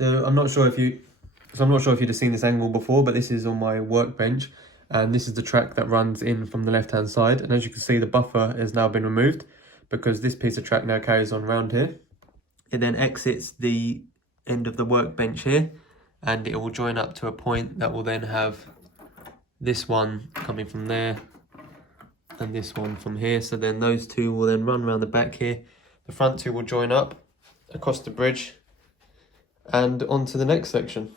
So I'm not sure if you'd have seen this angle before, but this is on my workbench, and this is the track that runs in from the left hand side. And as you can see, the buffer has now been removed because this piece of track now carries on round here. It then exits the end of the workbench here, and it will join up to a point that will then have this one coming from there and this one from here. So then those two will then run around the back here. The front two will join up across the bridge and onto the next section.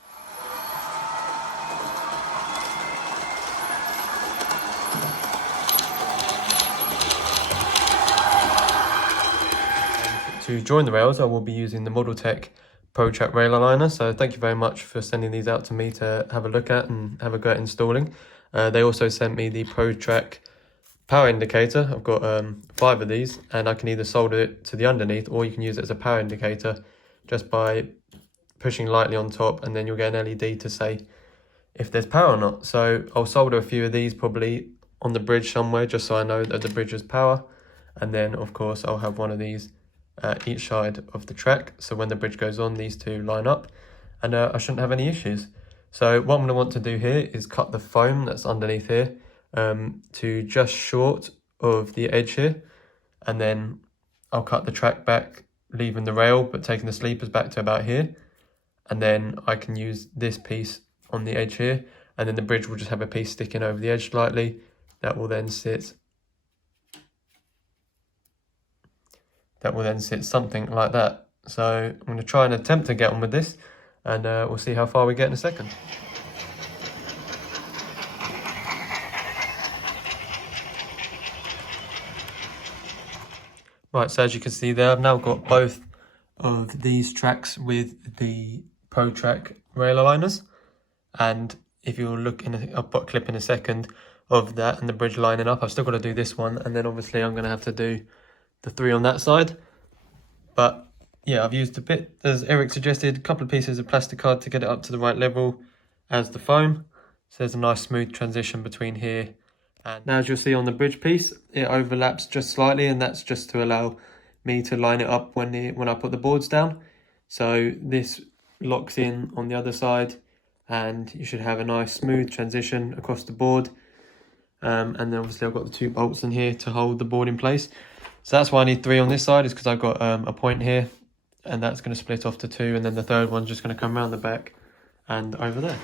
To join the rails, I will be using the ModelTech ProTrack rail aligner. So thank you very much for sending these out to me to have a look at and have a go at installing. They also sent me the ProTrack power indicator. I've got 5 of these, and I can either solder it to the underneath, or you can use it as a power indicator just by pushing lightly on top, and then you'll get an LED to say if there's power or not. So I'll solder a few of these probably on the bridge somewhere, just so I know that the bridge has power. And then of course I'll have one of these each side of the track, so when the bridge goes on, these two line up, and I shouldn't have any issues. So what I'm going to want to do here is cut the foam that's underneath here to just short of the edge here, and then I'll cut the track back, leaving the rail but taking the sleepers back to about here, and then I can use this piece on the edge here, and then the bridge will just have a piece sticking over the edge slightly that will then sit something like that. So I'm going to try and attempt to get on with this, and we'll see how far we get in a second. Right, so as you can see there, I've now got both of these tracks with the ProTrack rail aligners, and if you'll look I'll put a clip in a second of that and the bridge lining up. I've still got to do this one, and then obviously I'm going to have to do the 3 on that side. But yeah, I've used a bit, as Eric suggested, a couple of pieces of plastic card to get it up to the right level as the foam. So there's a nice smooth transition between here. And now as you'll see on the bridge piece, it overlaps just slightly, and that's just to allow me to line it up when I put the boards down. So this locks in on the other side, and you should have a nice smooth transition across the board. And then obviously I've got the 2 bolts in here to hold the board in place. So that's why I need 3 on this side, is because I've got a point here, and that's going to split off to 2, and then the third one's just going to come around the back and over there.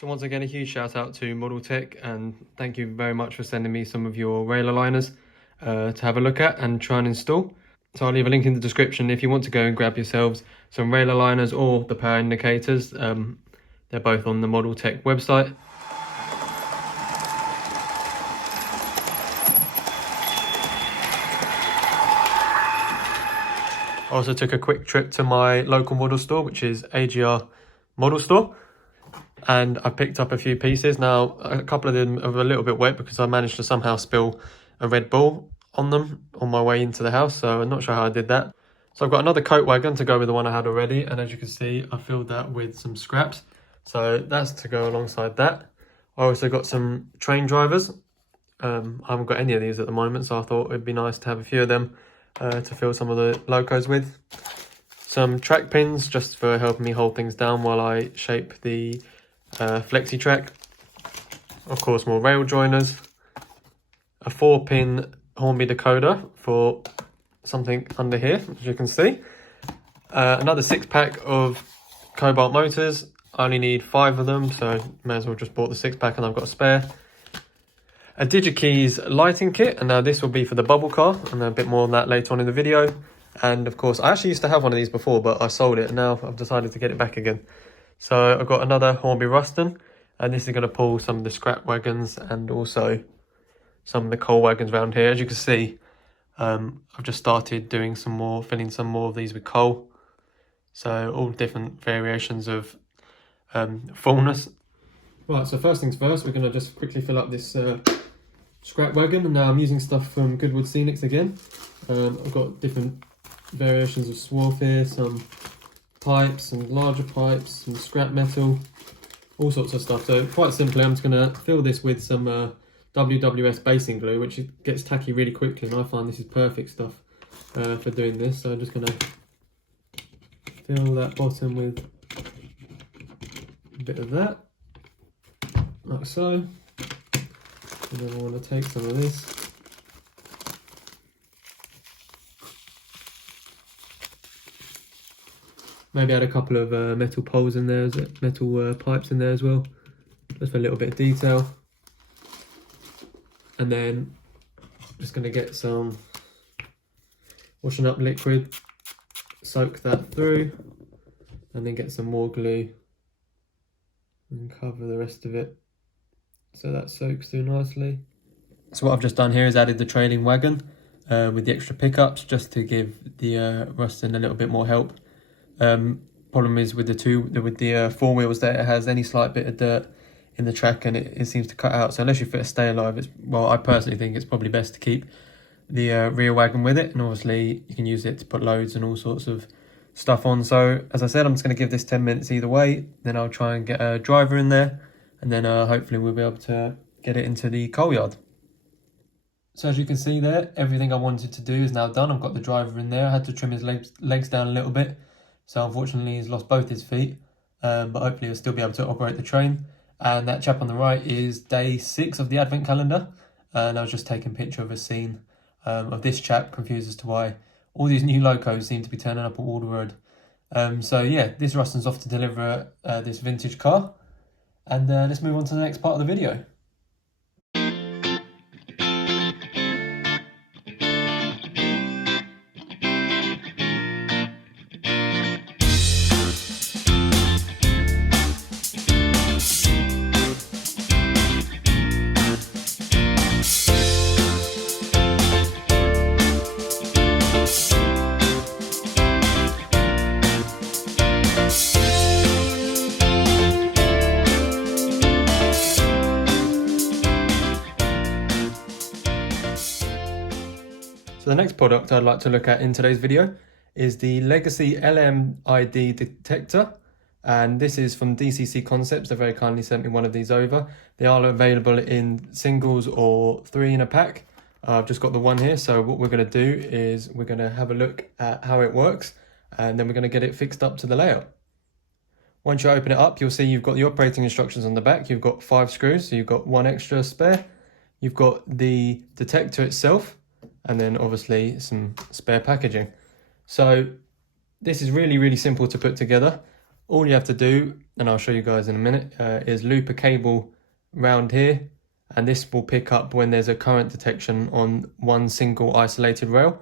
So once again, a huge shout out to ModelTech, and thank you very much for sending me some of your rail aligners to have a look at and try and install. So I'll leave a link in the description if you want to go and grab yourselves some rail aligners or the power indicators. They're both on the ModelTech website. I also took a quick trip to my local model store, which is AGR Model Store, and I picked up a few pieces. Now, a couple of them are a little bit wet because I managed to somehow spill a Red Bull on them on my way into the house, so I'm not sure how I did that. So I've got another coat wagon to go with the one I had already, and as you can see, I filled that with some scraps. So that's to go alongside that. I also got some train drivers. I haven't got any of these at the moment, so I thought it'd be nice to have a few of them to fill some of the locos with. Some track pins just for helping me hold things down while I shape the flexi track. Of course, more rail joiners. A 4-pin Hornby decoder for something under here, as you can see. Another 6-pack of Cobalt motors. I only need 5 of them, so may as well just bought the 6-pack and I've got a spare. A DigiKeys lighting kit, and now this will be for the bubble car, and a bit more on that later on in the video. And of course, I actually used to have one of these before, but I sold it, and now I've decided to get it back again. So I've got another Hornby Ruston, And this is going to pull some of the scrap wagons and also some of the coal wagons around here. As you can see, I've just started doing filling some more of these with coal. So all different variations of fullness. Right, so first things first, we're going to just quickly fill up this scrap wagon. And now I'm using stuff from Goodwood Scenics again. I've got different variations of swarf here, some pipes, some larger pipes, some scrap metal, all sorts of stuff. So quite simply, I'm just going to fill this with some WWS basing glue, which gets tacky really quickly, and I find this is perfect stuff for doing this. So I'm just going to fill that bottom with a bit of that, like so. And then I want to take some of this. Maybe add a couple of metal poles in there, metal pipes in there as well, just for a little bit of detail. And then just going to get some washing up liquid, soak that through, and then get some more glue and cover the rest of it so that soaks through nicely. So what I've just done here is added the trailing wagon with the extra pickups, just to give the rusting a little bit more help. Problem is with the four wheels there, it has any slight bit of dirt in the track and it seems to cut out. So unless you fit a stay alive, I personally think it's probably best to keep the rear wagon with it, and obviously you can use it to put loads and all sorts of stuff on. So as I said, I'm just going to give this 10 minutes either way, then I'll try and get a driver in there, and then hopefully we'll be able to get it into the coal yard. So as you can see there, everything I wanted to do is now done. I've got the driver in there. I had to trim his legs down a little bit, so unfortunately he's lost both his feet, but hopefully he'll still be able to operate the train. And that chap on the right is day 6 of the advent calendar, and I was just taking a picture of a scene of this chap confused as to why all these new locos seem to be turning up at Wardle Road. So yeah, this Rustin's off to deliver this vintage car, and let's move on to the next part of the video. So the next product I'd like to look at in today's video is the Legacy LMID detector, and this is from DCC Concepts. They very kindly sent me one of these over. They are available in singles or 3 in a pack. I've just got the one here, so what we're going to do is we're going to have a look at how it works, and then we're going to get it fixed up to the layout. Once you open it up, you'll see you've got the operating instructions on the back. You've got 5 screws, so you've got 1 extra spare. You've got the detector itself, and then obviously some spare packaging. So this is really, really simple to put together. All you have to do, and I'll show you guys in a minute, is loop a cable round here, and this will pick up when there's a current detection on one single isolated rail.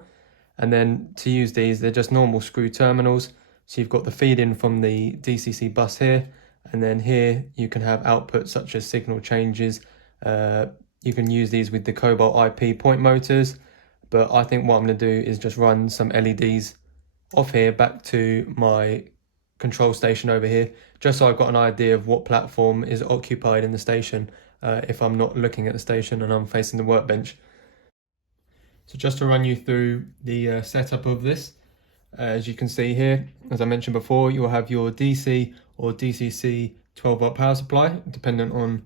And then to use these, they're just normal screw terminals. So you've got the feed in from the DCC bus here, and then here you can have outputs such as signal changes. You can use these with the Cobalt IP point motors, but I think what I'm going to do is just run some LEDs off here back to my control station over here, just so I've got an idea of what platform is occupied in the station if I'm not looking at the station and I'm facing the workbench. So just to run you through the setup of this, as you can see here, as I mentioned before, you'll have your DC or DCC 12-volt power supply, dependent on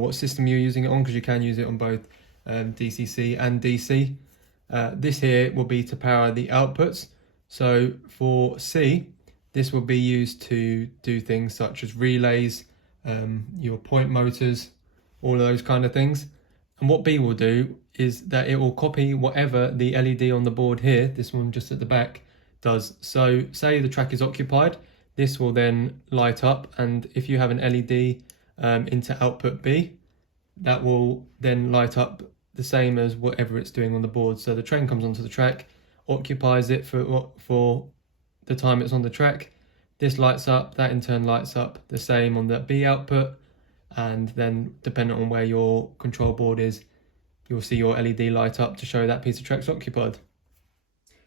what system you're using it on, because you can use it on both DCC and DC. This here will be to power the outputs. So for C, this will be used to do things such as relays, your point motors, all of those kind of things. And what B will do is that it will copy whatever the LED on the board here, this one just at the back, does. So say the track is occupied, this will then light up, and if you have an LED into output B, that will then light up the same as whatever it's doing on the board. So the train comes onto the track, occupies it for the time it's on the track. This lights up, that in turn lights up the same on the B output. and then depending on where your control board is, you'll see your LED light up to show that piece of track's occupied.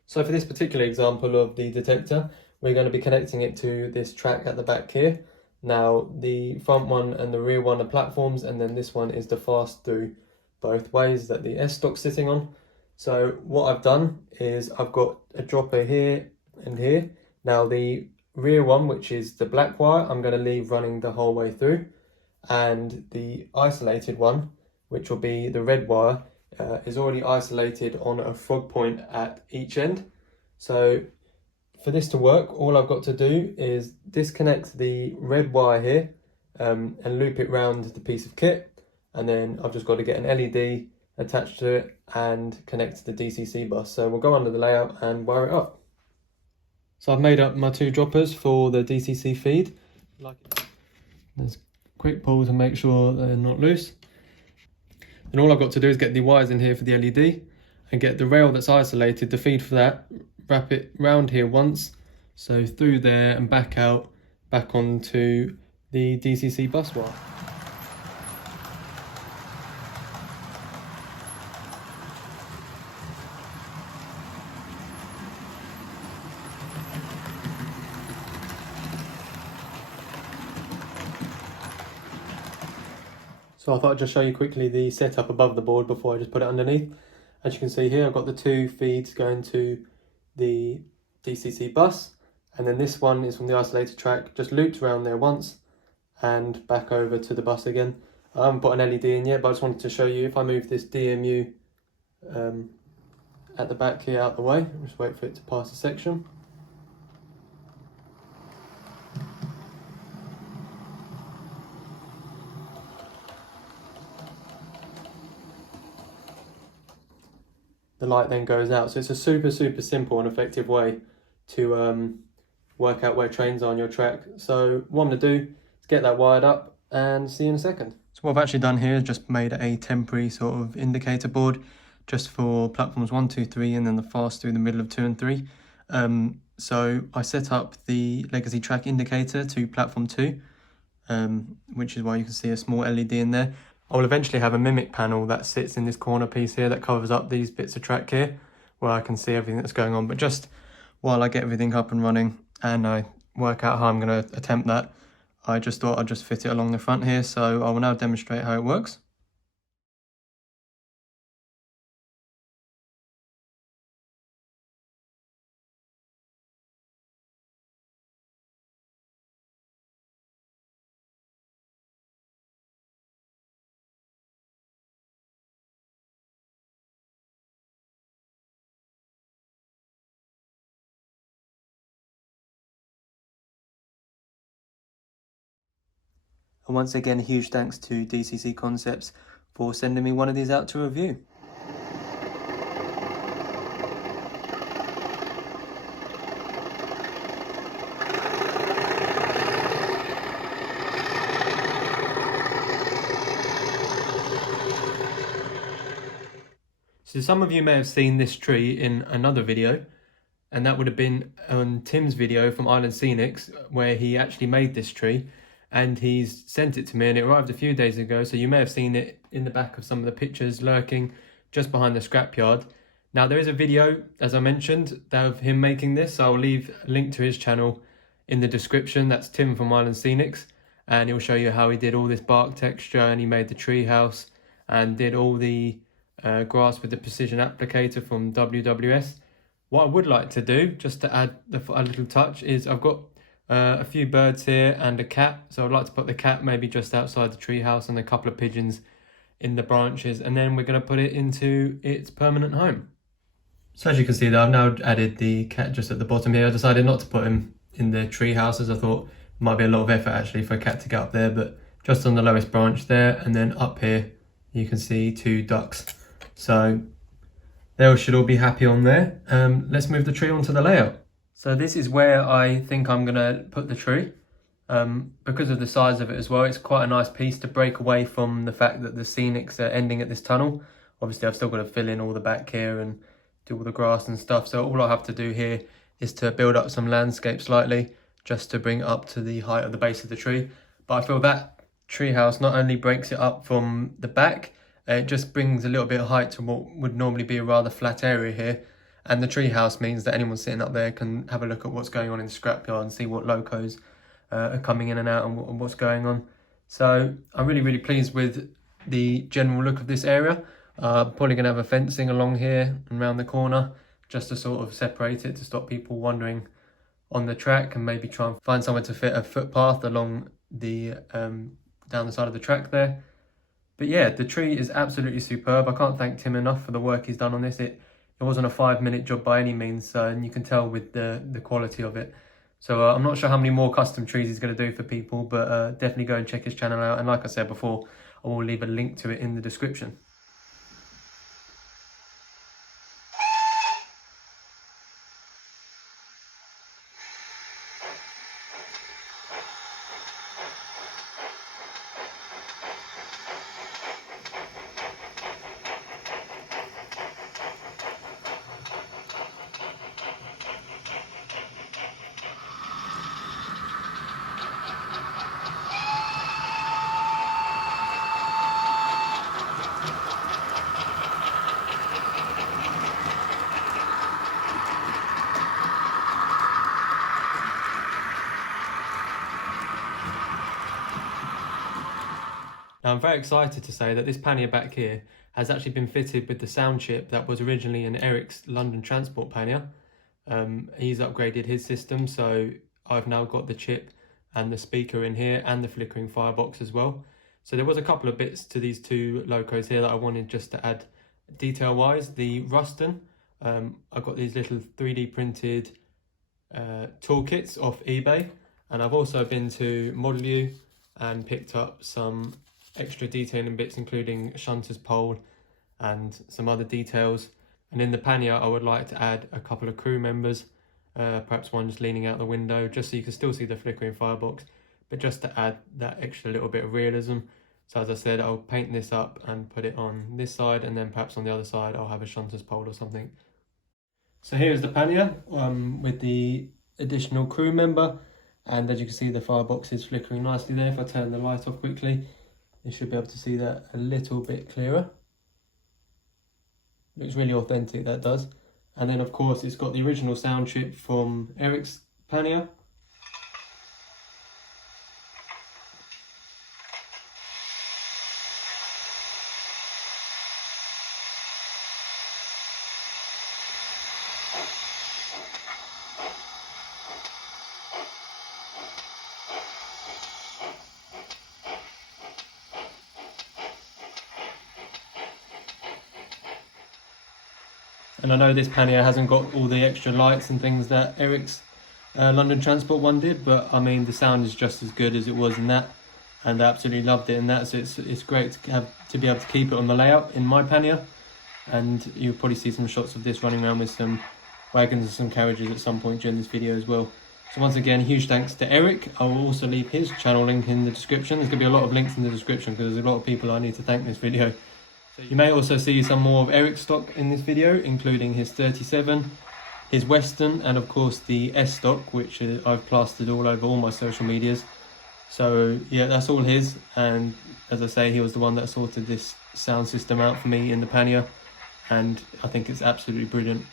So for this particular example of the detector, we're going to be connecting it to this track at the back here. Now the front one and the rear one are platforms, and then this one is the fast through both ways that the S stock's sitting on. So what I've done is I've got a dropper here and here. Now the rear one, which is the black wire, I'm going to leave running the whole way through, and the isolated one, which will be the red wire, is already isolated on a frog point at each end. So for this to work, all I've got to do is disconnect the red wire here and loop it round the piece of kit, and then I've just got to get an LED attached to it and connect to the DCC bus. So we'll go under the layout and wire it up. So I've made up my two droppers for the DCC feed. There's a quick pull to make sure they're not loose. And all I've got to do is get the wires in here for the LED and get the rail that's isolated, the feed for that, wrap it round here once, so through there and back out, back onto the DCC bus wire. So I thought I'd just show you quickly the setup above the board before I just put it underneath. As you can see here, I've got the two feeds going to the DCC bus, and then this one is from the isolated track, just looped around there once and back over to the bus again. I haven't put an LED in yet, but I just wanted to show you if I move this DMU at the back here out the way, just wait for it to pass the section. The light then goes out. So it's a super simple and effective way to work out where trains are on your track. So what I'm going to do is get that wired up and see you in a second. So what I've actually done here is just made a temporary sort of indicator board just for platforms 1, 2, 3, and then the fast through the middle of 2 and 3. So I set up the legacy track indicator to platform 2, which is why you can see a small LED in there. I will eventually have a mimic panel that sits in this corner piece here that covers up these bits of track here, where I can see everything that's going on. But just while I get everything up and running and I work out how I'm going to attempt that, I just thought I'd just fit it along the front here. So I will now demonstrate how it works. And once again, a huge thanks to DCC Concepts for sending me one of these out to review. So some of you may have seen this tree in another video, and that would have been on Tim's video from Island Scenics, where he actually made this tree, and he's sent it to me, and it arrived a few days ago. So you may have seen it in the back of some of the pictures lurking just behind the scrapyard. Now there is a video, as I mentioned, of him making this. So I'll leave a link to his channel in the description. That's Tim from Island Scenics, and he'll show you how he did all this bark texture, and he made the tree house and did all the grass with the precision applicator from WWS. What I would like to do, just to add a little touch, is I've got a few birds here and a cat. So I'd like to put the cat maybe just outside the tree house and a couple of pigeons in the branches, and then we're going to put it into its permanent home. So as you can see there, I've now added the cat just at the bottom here. I decided not to put him in the tree house, as I thought it might be a lot of effort actually for a cat to get up there, but just on the lowest branch there, and then up here you can see 2 ducks. So they should all be happy on there. Let's move the tree onto the layout. So this is where I think I'm gonna put the tree. Because of the size of it as well, it's quite a nice piece to break away from the fact that the Scenics are ending at this tunnel. Obviously I've still got to fill in all the back here and do all the grass and stuff. So all I have to do here is to build up some landscape slightly, just to bring it up to the height of the base of the tree. But I feel that treehouse not only breaks it up from the back, it just brings a little bit of height to what would normally be a rather flat area here. And the treehouse means that anyone sitting up there can have a look at what's going on in the scrapyard and see what locos are coming in and out and what's going on. So I'm really pleased with the general look of this area. Probably going to have a fencing along here and around the corner just to sort of separate it, to stop people wandering on the track, and maybe try and find somewhere to fit a footpath along the down the side of the track there. But yeah, the tree is absolutely superb. I can't thank Tim enough for the work he's done on this. It wasn't a 5-minute job by any means, and you can tell with the quality of it. So I'm not sure how many more custom trees he's going to do for people, but definitely go and check his channel out. And like I said before, I will leave a link to it in the description. Now I'm very excited to say that this pannier back here has actually been fitted with the sound chip that was originally in Eric's London Transport pannier. He's upgraded his system, so I've now got the chip and the speaker in here and the flickering firebox as well. So there was a couple of bits to these two locos here that I wanted just to add detail wise. The Ruston, I've got these little 3D printed toolkits off eBay, and I've also been to Model U and picked up some extra detailing bits, including a shunter's pole and some other details. And in the pannier I would like to add a couple of crew members, perhaps one just leaning out the window, just so you can still see the flickering firebox, but just to add that extra little bit of realism. So as I said, I'll paint this up and put it on this side, and then perhaps on the other side I'll have a shunter's pole or something. So here's the pannier with the additional crew member, and as you can see the firebox is flickering nicely there. If I turn the light off quickly, you should be able to see that a little bit clearer. Looks really authentic, that does. And then of course it's got the original sound chip from Eric's pannier. And I know this pannier hasn't got all the extra lights and things that Eric's London Transport one did, but I mean the sound is just as good as it was in that, and I absolutely loved it in that. So it's great to be able to keep it on the layout in my pannier, and you'll probably see some shots of this running around with some wagons and some carriages at some point during this video as well. So once again, huge thanks to Eric. I will also leave his channel link in the description. There's going to be a lot of links in the description because there's a lot of people I need to thank this video. You may also see some more of Eric's stock in this video, including his 37, his Western, and of course the S stock, which I've plastered all over all my social medias. So yeah, that's all his, and as I say, he was the one that sorted this sound system out for me in the pannier, and I think it's absolutely brilliant.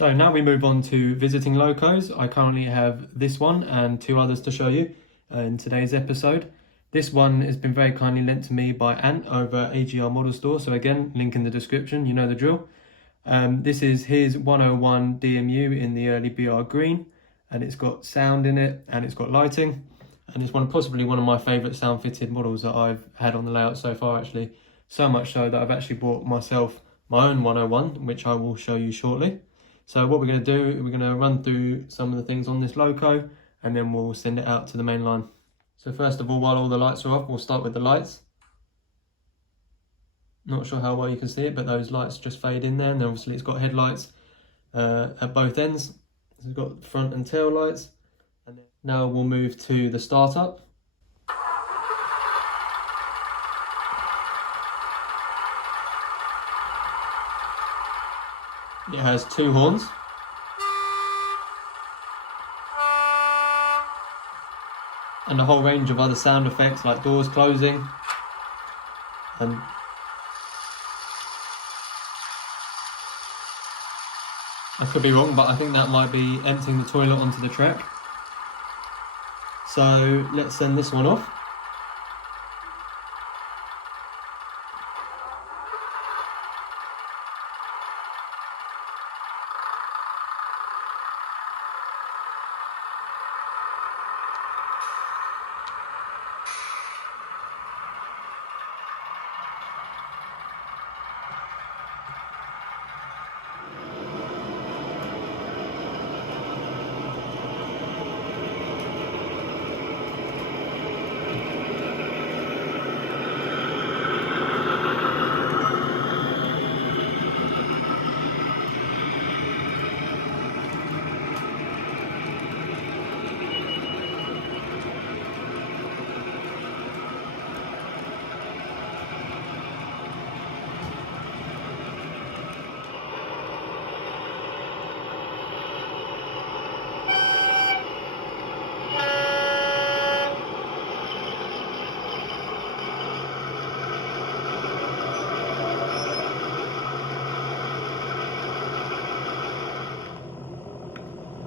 So now we move on to visiting locos. I currently have this one and two others to show you in today's episode. This one has been very kindly lent to me by Ant over AGR Model Store. So again, link in the description, you know the drill. This is his 101 DMU in the early BR green, and it's got sound in it and it's got lighting. And it's possibly one of my favourite sound fitted models that I've had on the layout so far actually. So much so that I've actually bought myself my own 101, which I will show you shortly. So what we're going to do, we're going to run through some of the things on this loco and then we'll send it out to the main line. So first of all, while all the lights are off, we'll start with the lights. Not sure how well you can see it, but those lights just fade in there, and obviously it's got headlights at both ends. So it's got front and tail lights. And now we'll move to the startup. It has two horns. And a whole range of other sound effects like doors closing. And I could be wrong, but I think that might be emptying the toilet onto the track. So let's send this one off.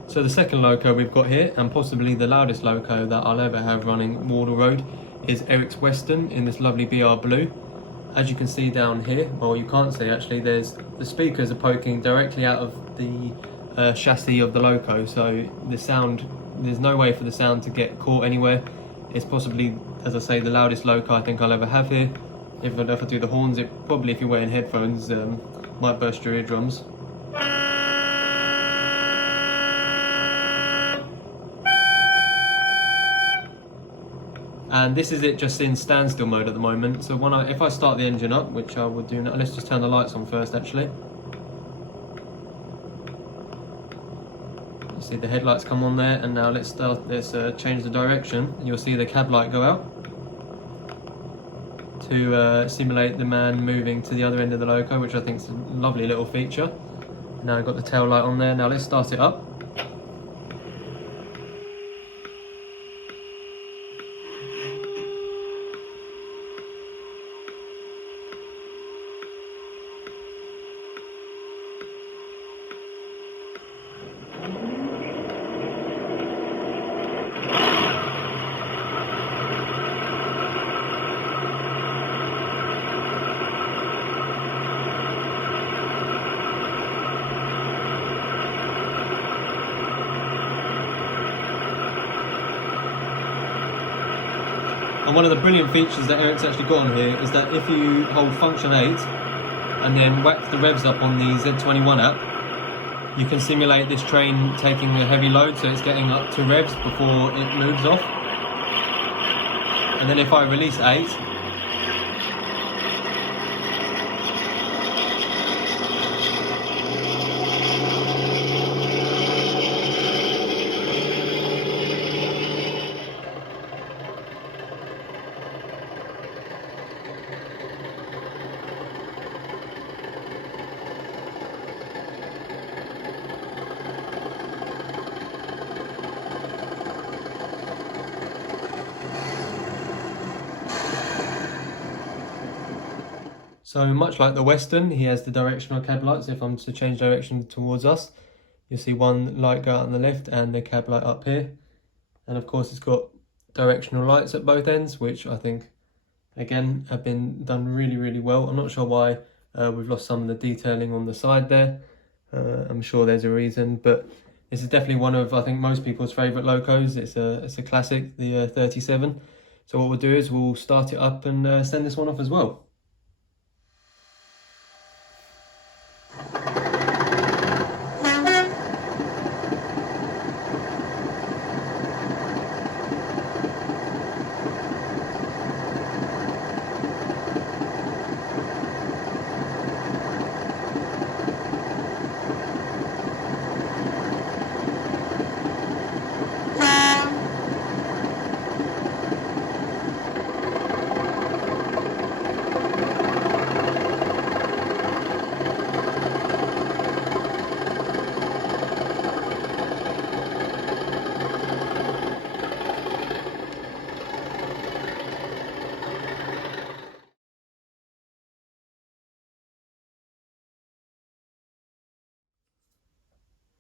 So the second loco we've got here, and possibly the loudest loco that I'll ever have running Wardle Road, is Eric's Western in this lovely BR blue. As you can see down here, well you can't see actually, the speakers are poking directly out of the chassis of the loco, so the sound, there's no way for the sound to get caught anywhere. It's possibly, as I say, the loudest loco I think I'll ever have here. If I do the horns, it probably, if you're wearing headphones, might burst your eardrums. And this is it just in standstill mode at the moment. So if I start the engine up, which I will do now, let's just turn the lights on first actually. You see the headlights come on there, and now let's change the direction. You'll see the cab light go out to simulate the man moving to the other end of the loco, which I think is a lovely little feature. Now I've got the tail light on there. Now let's start it up. And one of the brilliant features that Eric's actually got on here is that if you hold function 8 and then whack the revs up on the Z21 app, you can simulate this train taking a heavy load, so it's getting up to revs before it moves off. And then if I release 8, so much like the Western, he has the directional cab lights if I'm to change direction towards us. You'll see one light go out on the left and the cab light up here. And of course it's got directional lights at both ends, which I think again have been done really well. I'm not sure why we've lost some of the detailing on the side there. I'm sure there's a reason, but this is definitely one of, I think, most people's favourite locos. It's a classic, the 37. So what we'll do is we'll start it up and send this one off as well.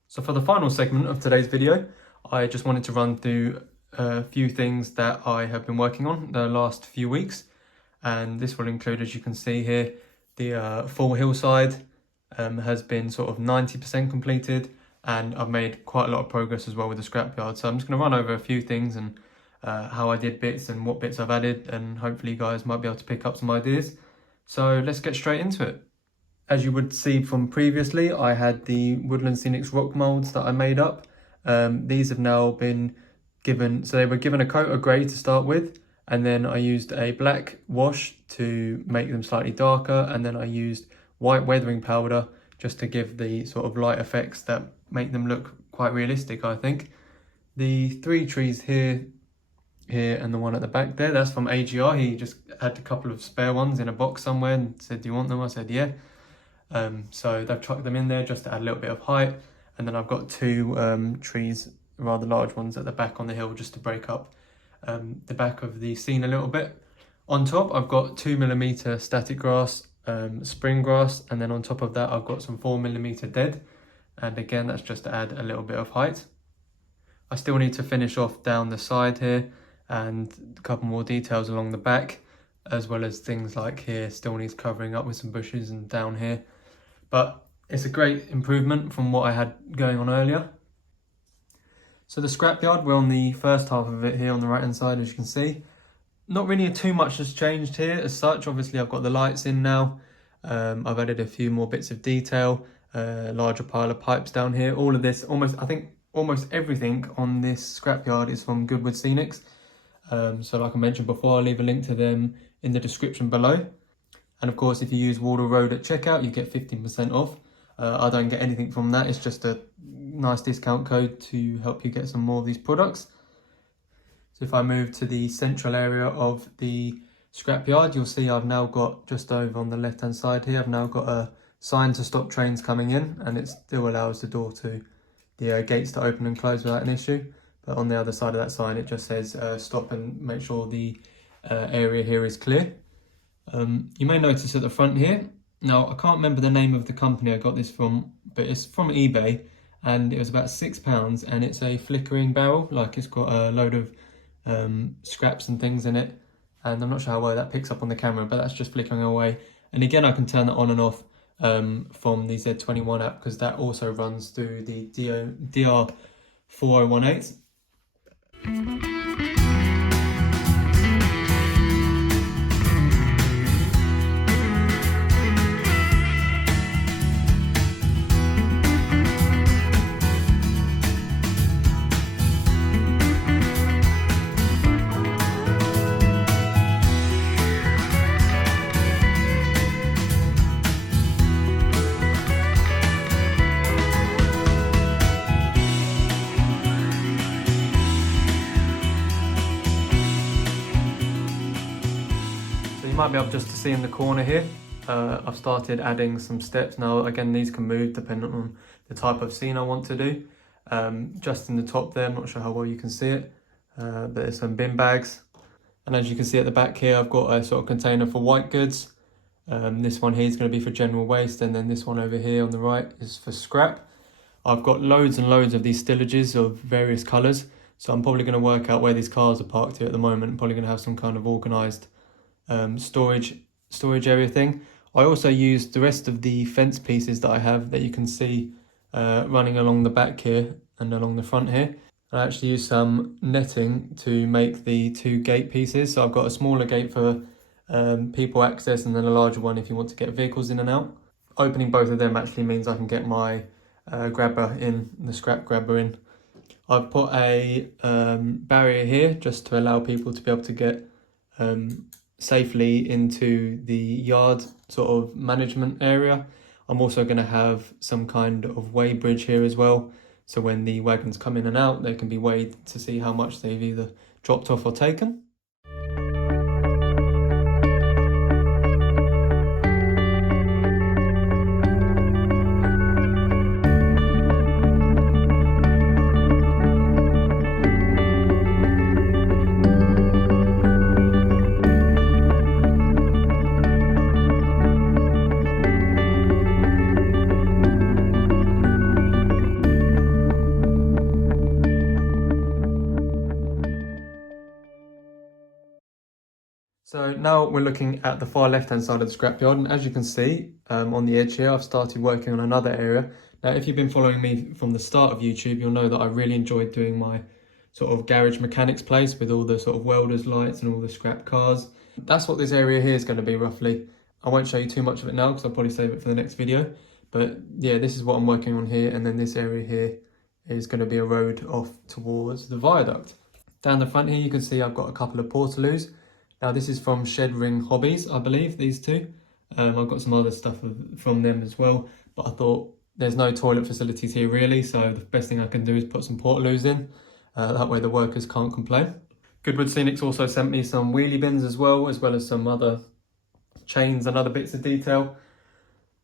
So for the final segment of today's video, I just wanted to run through a few things that I have been working on the last few weeks. And this will include, as you can see here, the full hillside has been sort of 90% completed, and I've made quite a lot of progress as well with the scrapyard. So I'm just going to run over a few things and how I did bits and what bits I've added, and hopefully you guys might be able to pick up some ideas. So let's get straight into it. As you would see from previously, I had the Woodland Scenics rock molds that I made up. These have now been given, so they were given a coat of grey to start with, and then I used a black wash to make them slightly darker, and then I used white weathering powder just to give the sort of light effects that make them look quite realistic, I think. The three trees here, and the one at the back there, that's from AGR. He just had a couple of spare ones in a box somewhere and said, "Do you want them?" I said, "Yeah." So they've chucked them in there just to add a little bit of height. And then I've got two trees, rather large ones at the back on the hill, just to break up the back of the scene a little bit. On top, I've got 2mm static grass, spring grass, and then on top of that, I've got some 4mm dead. And again, that's just to add a little bit of height. I still need to finish off down the side here and a couple more details along the back, as well as things like here still needs covering up with some bushes, and down here. But it's a great improvement from what I had going on earlier. So the scrapyard, we're on the first half of it here on the right hand side, as you can see. Not really too much has changed here as such. Obviously I've got the lights in now. I've added a few more bits of detail, larger pile of pipes down here. All of this, I think almost everything on this scrapyard is from Goodwood Scenics. So like I mentioned before, I'll leave a link to them in the description below. And of course, if you use Wardle Road at checkout, you get 15% off. I don't get anything from that. It's just a nice discount code to help you get some more of these products. So if I move to the central area of the scrapyard, you'll see I've now got, just over on the left-hand side here, I've now got a sign to stop trains coming in, and it still allows the door to, the gates to open and close without an issue. But on the other side of that sign, it just says stop and make sure the area here is clear. You may notice at the front here, now I can't remember the name of the company I got this from, but it's from eBay, and it was about £6, and it's a flickering barrel, like it's got a load of scraps and things in it, and I'm not sure how well that picks up on the camera, but that's just flickering away. And again, I can turn that on and off from the Z21 app, because that also runs through the DR4018. You might be able just to see in the corner here, I've started adding some steps. Now again, these can move depending on the type of scene I want to do. Just in the top there, I'm not sure how well you can see it, but there's some bin bags. And as you can see at the back here, I've got a sort of container for white goods. This one here is going to be for general waste, and then this one over here on the right is for scrap. I've got loads and loads of these stillages of various colours, so I'm probably going to work out where these cars are parked here at the moment. I'm probably going to have some kind of organised storage area thing. I also used the rest of the fence pieces that I have that you can see running along the back here and along the front here. I actually used some netting to make the two gate pieces. So I've got a smaller gate for people access and then a larger one if you want to get vehicles in and out. Opening both of them actually means I can get my grabber in, the scrap grabber in. I've put a barrier here just to allow people to be able to get safely into the yard sort of management area. I'm also going to have some kind of weigh bridge here as well, so when the wagons come in and out they can be weighed to see how much they've either dropped off or taken. So now we're looking at the far left-hand side of the scrapyard, and as you can see on the edge here, I've started working on another area. Now, if you've been following me from the start of YouTube, you'll know that I really enjoyed doing my sort of garage mechanics place with all the sort of welders' lights and all the scrap cars. That's what this area here is going to be roughly. I won't show you too much of it now because I'll probably save it for the next video. But yeah, this is what I'm working on here, and then this area here is going to be a road off towards the viaduct. Down the front here, you can see I've got a couple of portaloos. Now this is from Shed Ring Hobbies, I believe, these two. I've got some other stuff from them as well, but I thought there's no toilet facilities here really, so the best thing I can do is put some portaloos in. That way the workers can't complain. Goodwood Scenics also sent me some wheelie bins as well as some other chains and other bits of detail.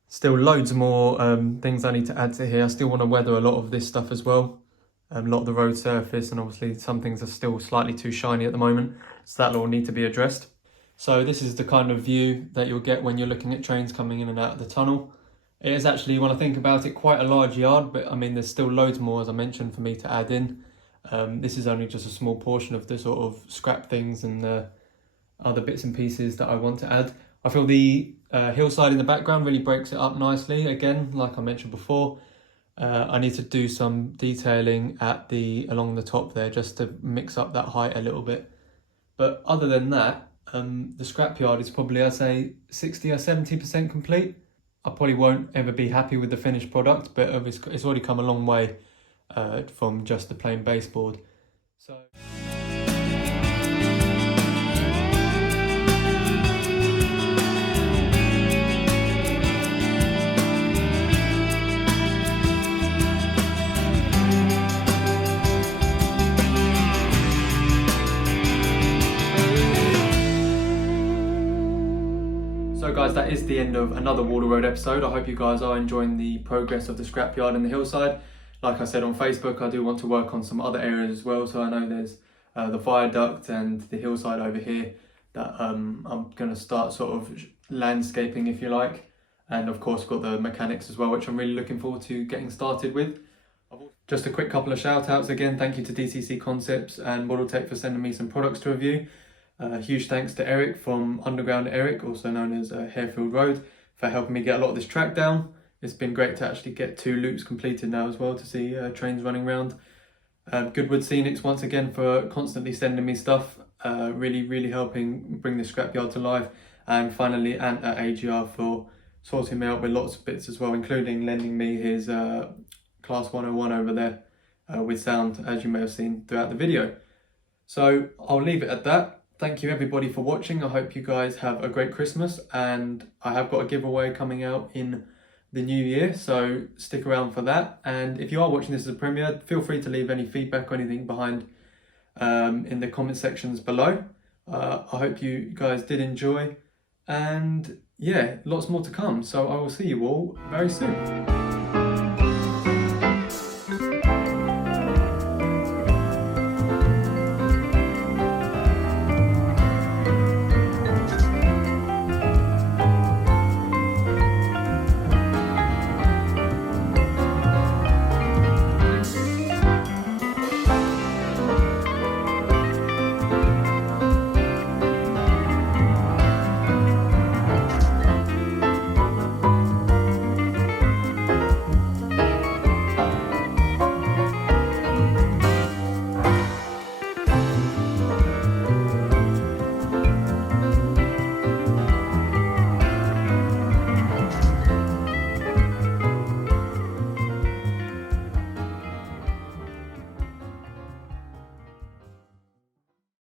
Still loads more things I need to add to here. I still want to weather a lot of this stuff as well. A lot of the road surface, and obviously some things are still slightly too shiny at the moment, so that'll all need to be addressed. So this is the kind of view that you'll get when you're looking at trains coming in and out of the tunnel. It is actually, when I think about it, quite a large yard, but I mean there's still loads more, as I mentioned, for me to add in. This is only just a small portion of the sort of scrap things and the other bits and pieces that I want to add. I feel the hillside in the background really breaks it up nicely. Again, like I mentioned before, I need to do some detailing along the top there just to mix up that height a little bit. But other than that, the scrapyard is probably, I'd say, 60 or 70% complete. I probably won't ever be happy with the finished product, but it's already come a long way from just the plain baseboard. So. So guys, that is the end of another Wardle Road episode. I hope you guys are enjoying the progress of the scrapyard and the hillside. Like I said on Facebook, I do want to work on some other areas as well. So I know there's the viaduct and the hillside over here that I'm going to start sort of landscaping, if you like. And of course got the mechanics as well, which I'm really looking forward to getting started with. Just a quick couple of shout outs again. Thank you to DCC Concepts and ModelTech for sending me some products to review. Huge thanks to Eric from Underground Eric, also known as Harefield Road, for helping me get a lot of this track down. It's been great to actually get 2 loops completed now as well, to see trains running around. Goodwood Scenics once again for constantly sending me stuff, really helping bring the scrapyard to life. And finally Ant at AGR for sorting me out with lots of bits as well, including lending me his Class 101 over there with sound, as you may have seen throughout the video. So I'll leave it at that. Thank you everybody for watching. I hope you guys have a great Christmas, and I have got a giveaway coming out in the new year, so stick around for that. And if you are watching this as a premiere, feel free to leave any feedback or anything behind in the comment sections below. I hope you guys did enjoy, and yeah, lots more to come. So I will see you all very soon.